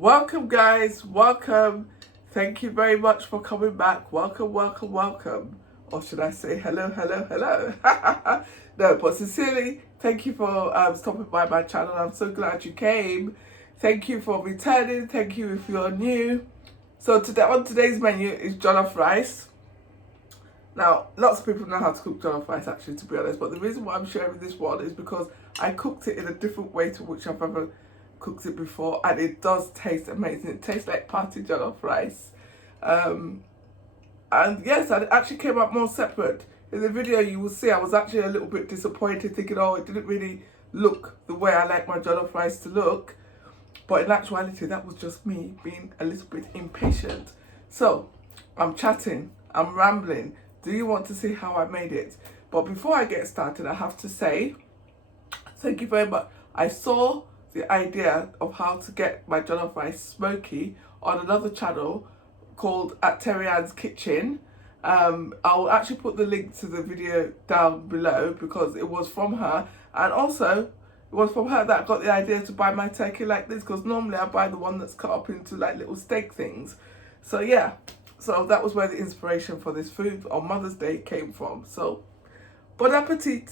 Welcome guys, welcome. Thank you very much for coming back. Welcome. Or should I say hello. No, but sincerely, thank you for stopping by my channel. I'm so glad you came. Thank you for returning. Thank you if you're new. So today on today's menu is jollof rice. Now, lots of people know how to cook jollof rice actually, to be honest, but the reason why I'm sharing this one is because I cooked it in a different way to which I've ever cooked it before, and it does taste amazing. It tastes like party jollof rice. And yes, it actually came out more separate. In the video you will see I was actually a little bit disappointed, thinking, oh, it didn't really look the way I like my jollof rice to look. But in actuality, that was just me being a little bit impatient. So, I'm chatting, I'm rambling. Do you want to see how I made it? But before I get started, I have to say, thank you very much. I saw the idea of how to get my jollof rice smoky on another channel called at Terri Kitchen. I'll actually put the link to the video down below because it was from her, and also it was from her that I got the idea to buy my turkey like this, because normally I buy the one that's cut up into like little steak things. So yeah, so that was where the inspiration for this food on Mother's Day came from. So bon appetit.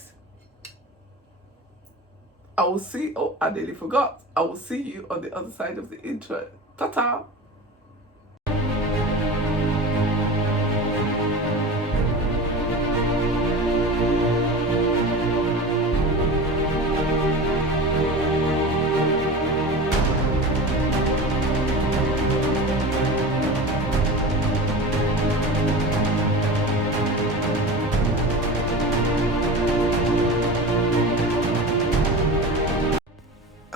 I will see, oh, I nearly forgot. I will see you on the other side of the intro. Ta-ta!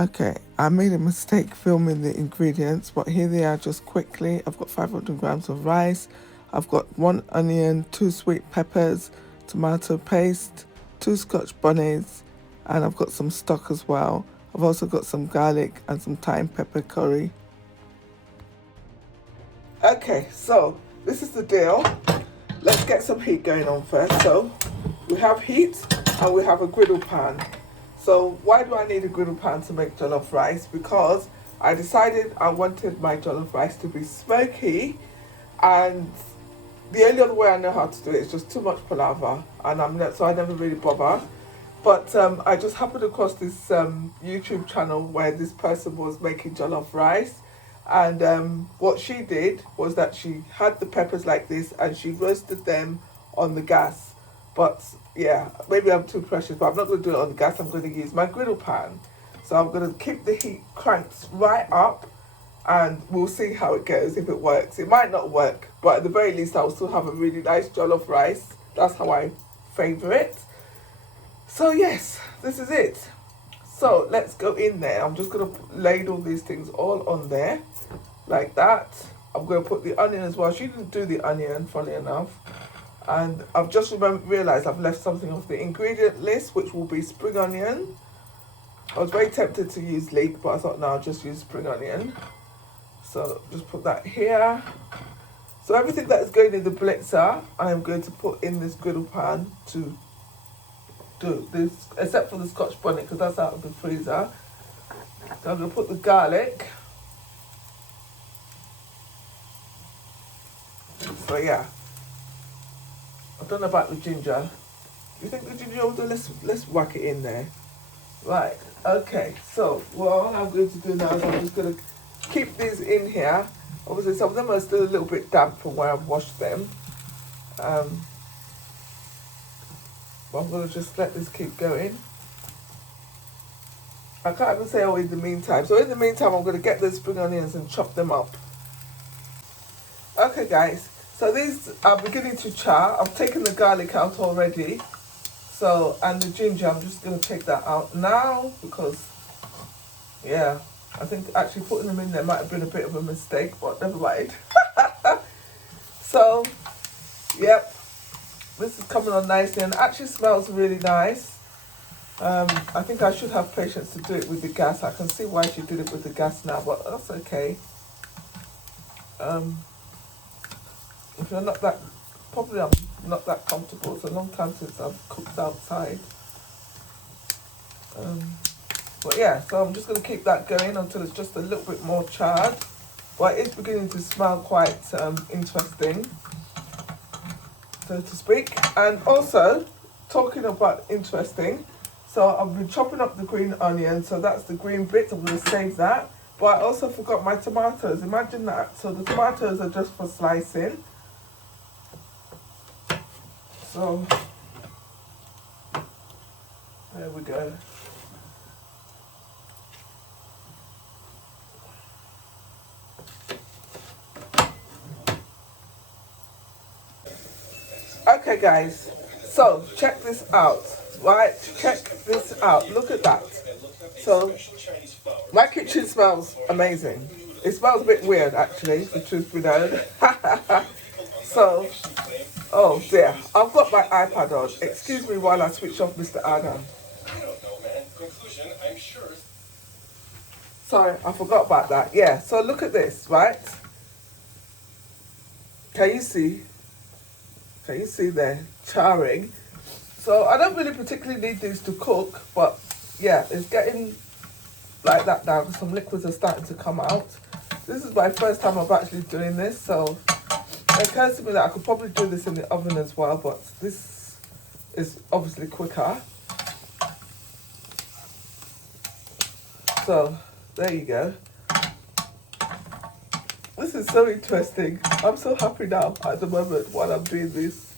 Okay, I made a mistake filming the ingredients, but here they are just quickly. I've got 500 grams of rice. I've got 1 onion, 2 sweet peppers, tomato paste, 2 scotch bonnets, and I've got some stock as well. I've also got some garlic and some thyme pepper curry. Okay, so this is the deal. Let's get some heat going on first. So we have heat and we have a griddle pan. So why do I need a griddle pan to make jollof rice? Because I decided I wanted my jollof rice to be smoky, and the only other way I know how to do it is just too much palaver, and so I never really bother. But I just happened across this YouTube channel where this person was making jollof rice, and what she did was that she had the peppers like this and she roasted them on the gas. But yeah, maybe I'm too precious, but I'm not going to do it on the gas. I'm going to use my griddle pan. So I'm going to keep the heat cranked right up, and we'll see how it goes, if it works. It might not work, but at the very least I'll still have a really nice jollof rice. That's how I favour it. So yes, this is it. So let's go in there. I'm just going to ladle these things all on there like that. I'm going to put the onion as well. She didn't do the onion, funny enough. And I've just realised I've left something off the ingredient list, which will be spring onion. I was very tempted to use leek, but I thought, no, I'll just use spring onion. So just put that here. So everything that is going in the blitzer, I am going to put in this griddle pan to do this, except for the scotch bonnet, because that's out of the freezer. So I'm going to put the garlic. So yeah. I don't know about the ginger. Do you think the ginger will do? Let's whack it in there. Right, okay. So, what I'm going to do now is I'm just going to keep these in here. Obviously, some of them are still a little bit damp from where I've washed them. But I'm going to just let this keep going. I can't even say, oh, in the meantime. So, in the meantime, I'm going to get those spring onions and chop them up. Okay, guys. So these are beginning to char. I've taken the garlic out already. So, and the ginger, I'm just going to take that out now because, yeah, I think actually putting them in there might have been a bit of a mistake, but never mind. So, yep, this is coming on nicely and actually smells really nice. I think I should have patience to do it with the gas. I can see why she did it with the gas now, but that's okay. If you're not that, probably I'm not that comfortable. It's a long time since I've cooked outside. But yeah, so I'm just going to keep that going until it's just a little bit more charred. But it's beginning to smell quite interesting, so to speak. And also, talking about interesting, so I've been chopping up the green onion, so that's the green bit, I'm going to save that. But I also forgot my tomatoes, imagine that. So the tomatoes are just for slicing. So, there we go. Okay guys, so check this out, right? Check this out, look at that. So, my kitchen smells amazing. It smells a bit weird actually, the truth be known. So, oh dear, I've got my iPad on. Excuse me while I switch off Mr. Adam. Sorry, I forgot about that. Yeah, so look at this, right? Can you see? Can you see there? Charring. So I don't really particularly need these to cook, but yeah, it's getting like that now. Some liquids are starting to come out. This is my first time of actually doing this, so it occurs to me that I could probably do this in the oven as well, but this is obviously quicker. So there you go. This is so interesting. I'm so happy now at the moment while I'm doing this.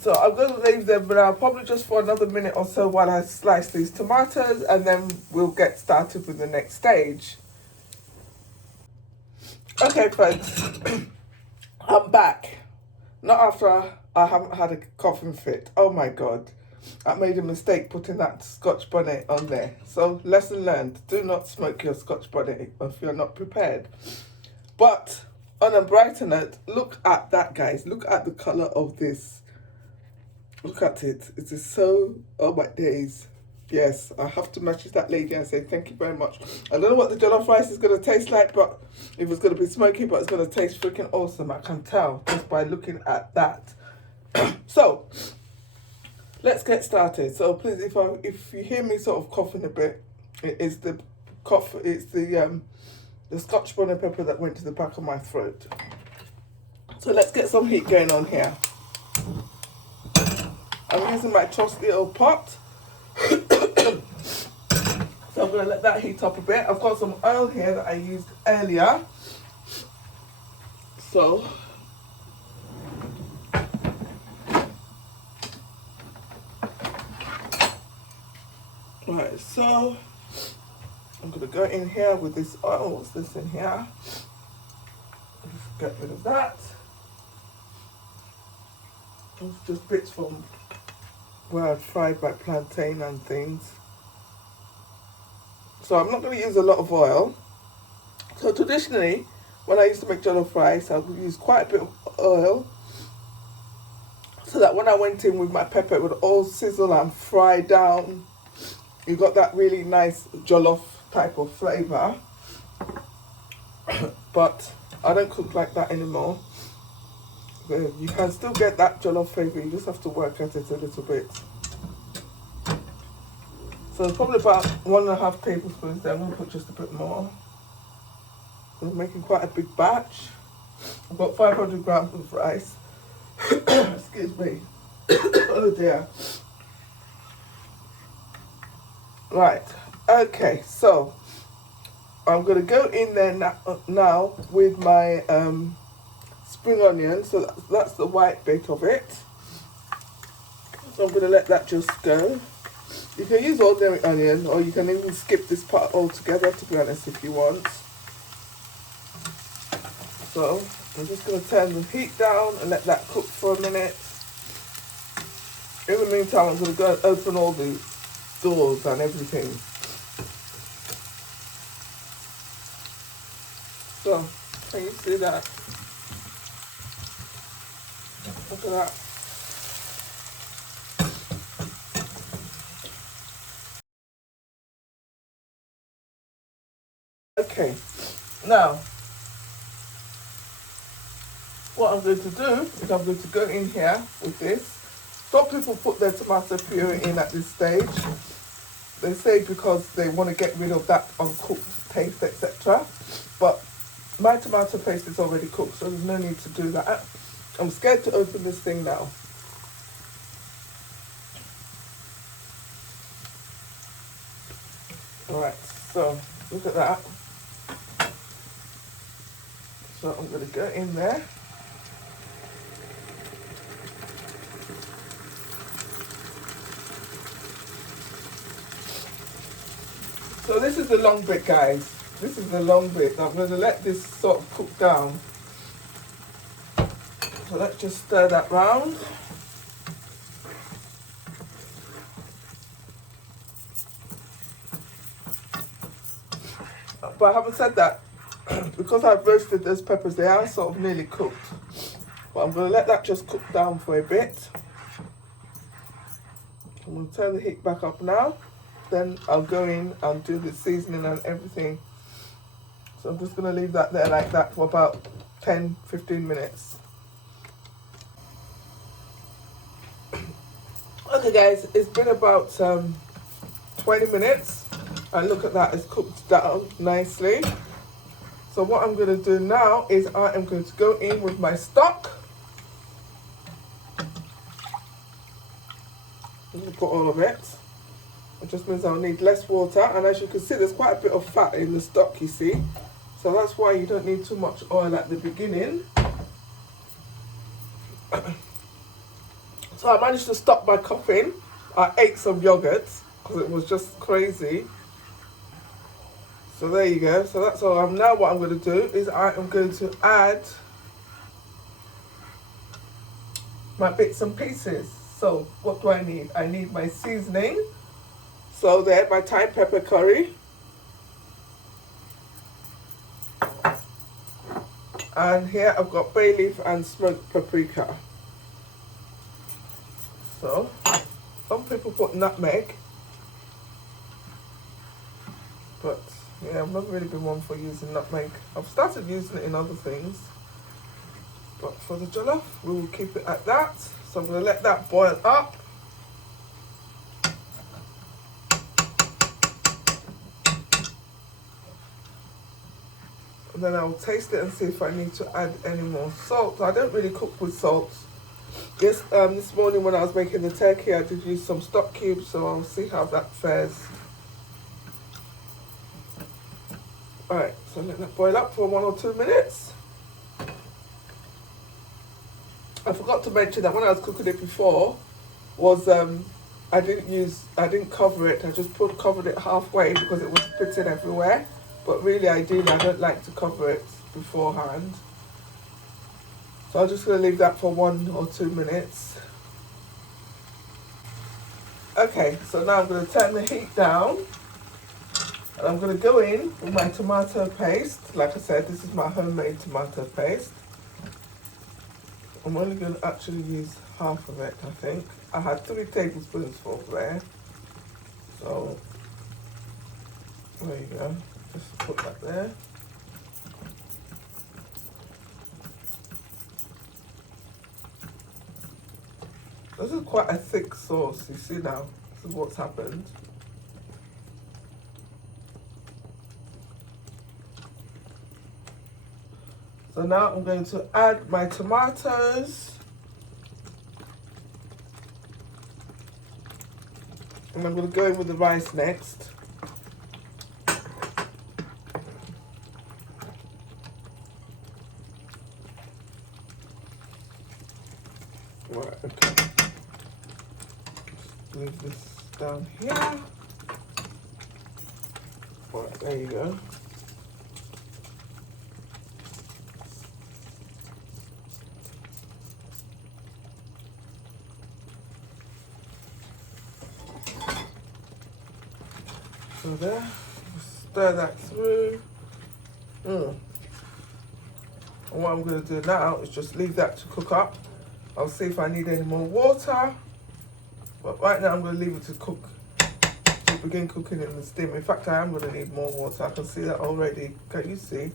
So I'm going to leave them now probably just for another minute or so while I slice these tomatoes, and then we'll get started with the next stage. Okay folks, I'm back. Not after I haven't had a coughing fit. Oh my God. I made a mistake putting that Scotch bonnet on there. So lesson learned, do not smoke your Scotch bonnet if you're not prepared. But on a brighter note, look at that guys, look at the colour of this. Look at it, it is so, oh my days. Yes, I have to message that lady and say thank you very much. I don't know what the jollof rice is going to taste like, but if it's going to be smoky, but it's going to taste freaking awesome. I can tell just by looking at that. So, let's get started. So please, if you hear me sort of coughing a bit, it is the cough. It's the Scotch bonnet pepper that went to the back of my throat. So let's get some heat going on here. I'm using my trusty old pot. So I'm going to let that heat up a bit. I've got some oil here that I used earlier. So right, so I'm going to go in here with this oil. What's this in here? Just get rid of that. It's just bits from where I fried my plantain and things. So I'm not going to use a lot of oil. So traditionally, when I used to make jollof rice, I would use quite a bit of oil, so that when I went in with my pepper, it would all sizzle and fry down. You got that really nice jollof type of flavour. But I don't cook like that anymore. You can still get that jollof flavour, you just have to work at it a little bit. So it's probably about 1.5 tablespoons there. I'm going to put just a bit more. We're making quite a big batch. I've got 500 grams of rice. Excuse me. Oh dear. Right. Okay, so I'm going to go in there now with my spring onion. So that's the white bit of it. So I'm going to let that just go. You can use ordinary onion, or you can even skip this part altogether, to be honest, if you want. So I'm just going to turn the heat down and let that cook for a minute. In the meantime, I'm going to go and open all the doors and everything. So, can you see that? Look at that. Okay, now what I'm going to do is I'm going to go in here with this. Some people put their tomato puree in at this stage. They say because they want to get rid of that uncooked taste, etc. But my tomato paste is already cooked, so there's no need to do that. I'm scared to open this thing now. Alright, so look at that. So I'm going to go in there. So this is the long bit, guys. This is the long bit. I'm going to let this sort of cook down. So let's just stir that round. But having said that, because I've roasted those peppers, they are sort of nearly cooked. But I'm going to let that just cook down for a bit. I'm going to turn the heat back up now. Then I'll go in and do the seasoning and everything. So I'm just going to leave that there like that for about 10-15 minutes. Okay guys, it's been about 20 minutes. And look at that, it's cooked down nicely. So what I'm going to do now is I am going to go in with my stock. I'm going to put all of it. It just means I'll need less water, and as you can see there's quite a bit of fat in the stock, you see, so that's why you don't need too much oil at the beginning. So I managed to stop my coughing. I ate some yogurt because it was just crazy. So there you go. So that's all. Now what I'm going to do is I am going to add my bits and pieces. So what do I need? I need my seasoning. So there, my thyme pepper curry. And here I've got Bayleaf and smoked paprika. So, some people put nutmeg. But, yeah, I've not really been one for using nutmeg. I've started using it in other things. But for the jollof, we will keep it at that. So I'm going to let that boil up. And then I'll taste it and see if I need to add any more salt. I don't really cook with salt. Yes, this morning when I was making the turkey, I did use some stock cubes, so I'll see how that fares. Alright, so let that boil up for 1 or 2 minutes. I forgot to mention that when I was cooking it before, was I didn't cover it. I just covered it halfway because it was spitting everywhere. But really, ideally, I don't like to cover it beforehand. So I'm just going to leave that for 1 or 2 minutes. Okay, so now I'm going to turn the heat down. And I'm going to go in with my tomato paste. Like I said, this is my homemade tomato paste. I'm only going to actually use half of it, I think. I had 3 tablespoons full there. So, there you go. Just put that there. This is quite a thick sauce, you see now. This is what's happened. So now I'm going to add my tomatoes. And I'm going to go in with the rice next. Right, okay. Just leave this down here. Right, there you go. So there, stir that through. And what I'm going to do now is just leave that to cook up. I'll see if I need any more water. But right now I'm going to leave it to cook, to begin cooking in the steam. In fact, I am going to need more water. I can see that already. Can you see?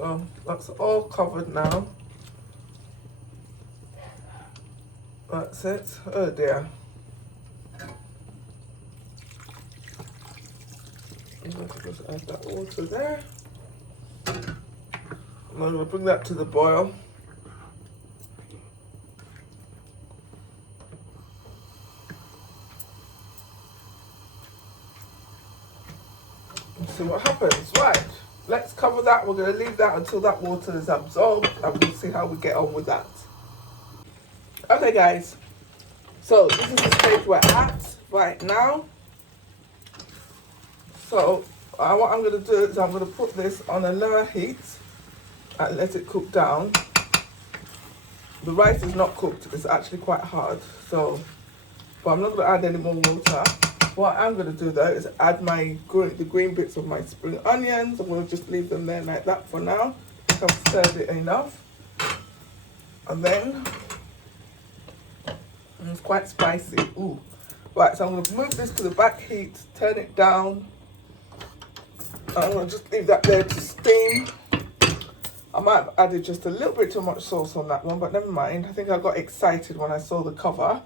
So that's all covered now. That's it. Oh dear. I'm going to just add that water there. I'm going to bring that to the boil. See what happens. Right, let's cover that. We're going to leave that until that water is absorbed, and we'll see how we get on with that. Okay guys, so this is the stage we're at right now. So what I'm going to do is I'm going to put this on a lower heat and let it cook down. The rice is not cooked, it's actually quite hard, so but I'm not going to add any more water. What I'm going to do though is add the green bits of my spring onions. I'm going to just leave them there like that for now. I think I've stirred it enough. And then, it's quite spicy. Ooh. Right, so I'm going to move this to the back heat, turn it down. I'm going to just leave that there to steam. I might have added just a little bit too much sauce on that one, but never mind. I think I got excited when I saw the cover.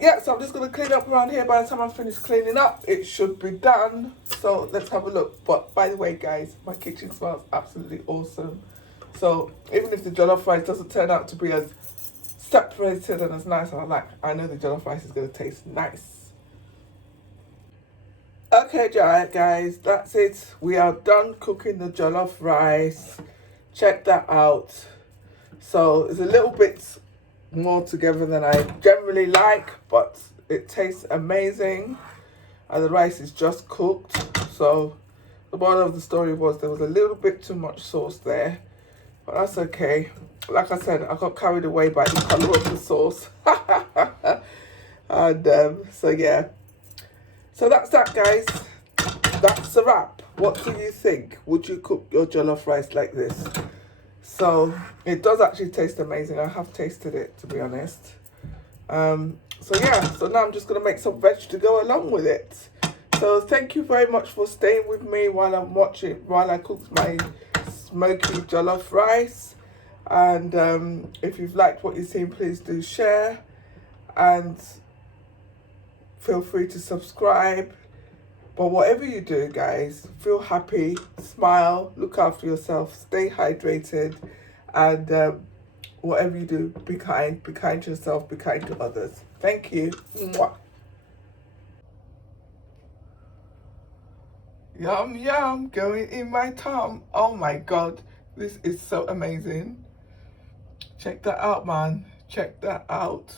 Yeah, so I'm just going to clean up around here. By the time I finish cleaning up, it should be done. So let's have a look. But by the way, guys, my kitchen smells absolutely awesome. So even if the jollof rice doesn't turn out to be as separated and as nice as I like, I know the jollof rice is going to taste nice. Okay, guys, that's it. We are done cooking the jollof rice. Check that out. So it's a little bit more together than I generally like, but it tastes amazing, and the rice is just cooked. So the moral of the story was there was a little bit too much sauce there, but that's okay. Like I said, I got carried away by the color of the sauce. And so yeah, so that's that, guys. That's a wrap. What do you think? Would you cook your jollof rice like this? So it does actually taste amazing. I have tasted it, to be honest. So yeah, so now I'm just going to make some veg to go along with it. So thank you very much for staying with me while I cook my smoky jollof rice. And if you've liked what you've seen, please do share. And feel free to subscribe. But whatever you do, guys, feel happy, smile, look after yourself, stay hydrated, and whatever you do, be kind to yourself, be kind to others. Thank you. Mwah. Yum, yum, going in my tongue. Oh my God, this is so amazing. Check that out, man. Check that out.